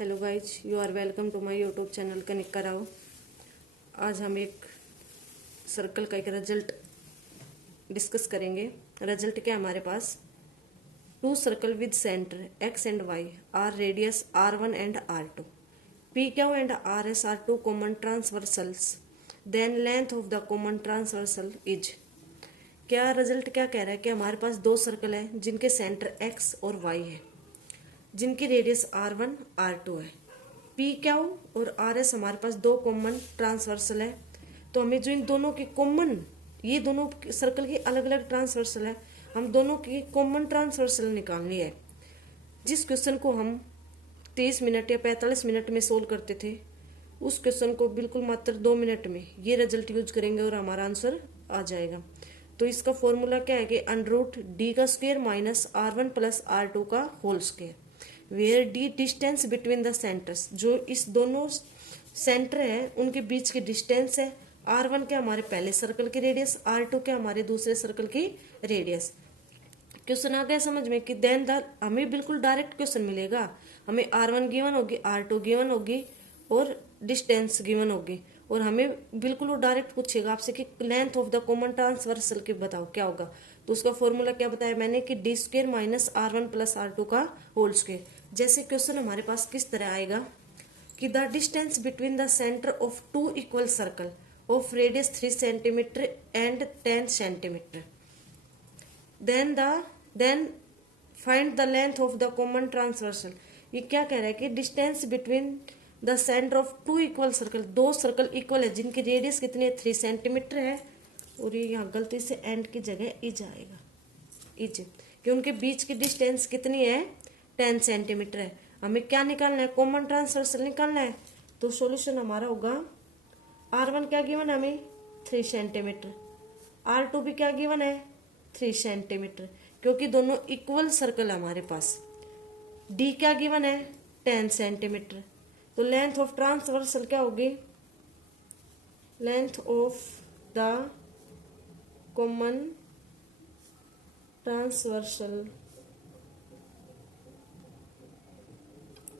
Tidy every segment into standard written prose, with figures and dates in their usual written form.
Hello guys, you are welcome to my YouTube channel Kanika Rao. आज हम एक सर्कल का एक रिजल्ट डिस्कस करेंगे। रिजल्ट क्या है हमारे पास? Two circle with center X and Y are radius R1 and R2, PQ and RS are two common transversals, then length of the common transversal is. क्या रिजल्ट क्या कह रहा है कि हमारे पास दो सर्कल है जिनके सेंटर x और y है, जिनकी रेडियस R1 R2 है, PQ और RS हमारे पास दो कॉमन ट्रांसवर्सल है। तो हमें जो इन दोनों की कॉमन, ये दोनों सर्कल की अलग अलग ट्रांसवर्सल है, हम दोनों की कॉमन ट्रांसवर्सल निकालनी है। जिस क्वेश्चन को हम 30 मिनट या 45 मिनट में सोल्व करते थे, उस क्वेश्चन को बिल्कुल मात्र 2 मिनट में ये रिजल्ट यूज करेंगे और हमारा आंसर आ जाएगा। तो इसका फॉर्मूला क्या है कि √d का square minus R1 plus R2 का whole square, where d distance between the centres, जो इस दोनों सेंटर है उनके बीच की डिस्टेंस है। R1 क्या हमारे पहले सर्कल की रेडियस, R2 क्या हमारे दूसरे सर्कल की रेडियस। क्वेश्चन आ गया समझ में कि देन द, हमें बिल्कुल डायरेक्ट क्वेश्चन मिलेगा। हमें R1 गिवन होगी, R2 गिवन होगी और डिस्टेंस गिवन होगी, और हमें बिल्कुल वो डायरेक्ट पूछेगा आपसे कि length of the common transversal की बताओ क्या होगा। तो उसका फॉर्मूला क्या बताया मैंने कि d square minus R1 plus R2 का होल स्क्वायर। जैसे क्वेश्चन हमारे पास किस तरह आएगा कि the distance between the centre of two equal circle of radius 3 centimetre and 10 centimetre, then find the length of the common transversal. ये क्या कह रहा है कि distance between the centre of two equal circle, दो सर्कल इक्वल है जिनकी radius कितनी है 3 सेंटीमीटर है, और ये यहाँ गलती से एंड की जगह इज आएगा, इज, कि उनके बीच की डिस्टेंस कितनी है 10 सेंटीमीटर है। हमें क्या निकालना है? कॉमन ट्रांसवर्सल निकालना है। तो सॉल्यूशन हमारा होगा R1 क्या गिवन है हमें 3 सेंटीमीटर, R2 भी क्या गिवन है 3 सेंटीमीटर, क्योंकि दोनों इक्वल सर्कल है हमारे पास। D क्या गिवन है 10 सेंटीमीटर। तो लेंथ ऑफ ट्रांसवर्सल क्या होगी? Length of the common transversal,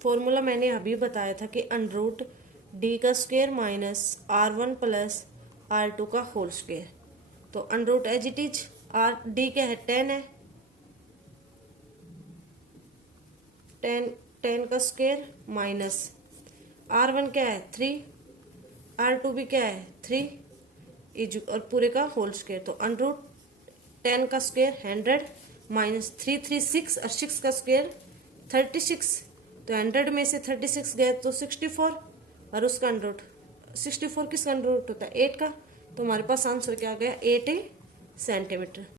formula मैंने अभी बताया था कि √d का square minus R1 plus R2 का होल स्क्वायर। तो √ एज इट इज, d क्या है 10 है, 10 का स्क्वायर माइनस R1 क्या है 3, R2 भी क्या है 3 इज, और पूरे का होल स्क्वायर। तो √10 का स्क्वायर 100 माइनस 3 3 6 और 6 का स्क्वायर 36। तो 100 में से 36 गए तो 64, और उसका √64 किसका √ होता है 8 का। तो हमारे पास आंसर क्या आ गया 8 सेंटीमीटर।